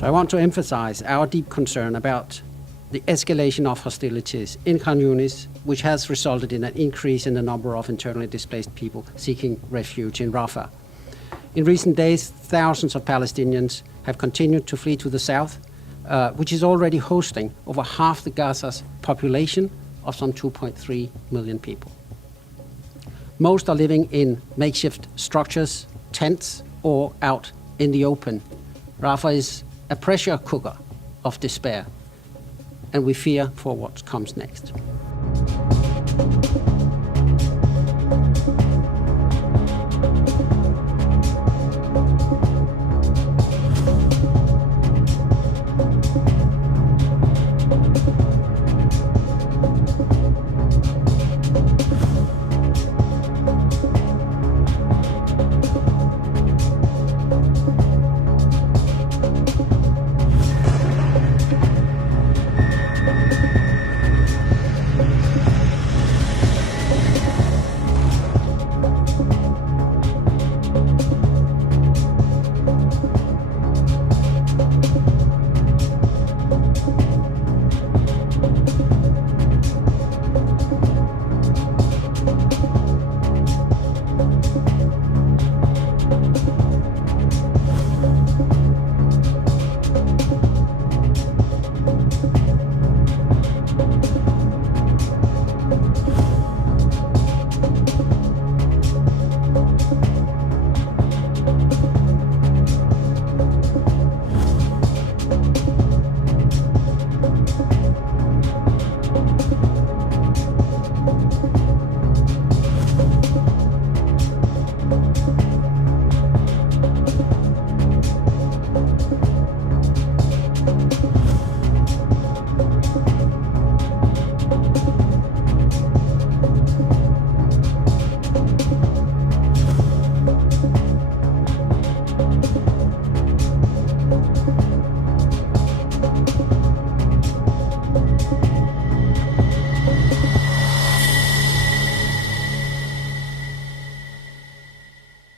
I want to emphasize our deep concern about the escalation of hostilities in Khan Younis, which has resulted in an increase in the number of internally displaced people seeking refuge in Rafah. In recent days, thousands of Palestinians have continued to flee to the south, which is already hosting over half the Gaza's population of some 2.3 million people. Most are living in makeshift structures, tents, or out in the open. Rafah is a pressure cooker of despair, and we fear for what comes next.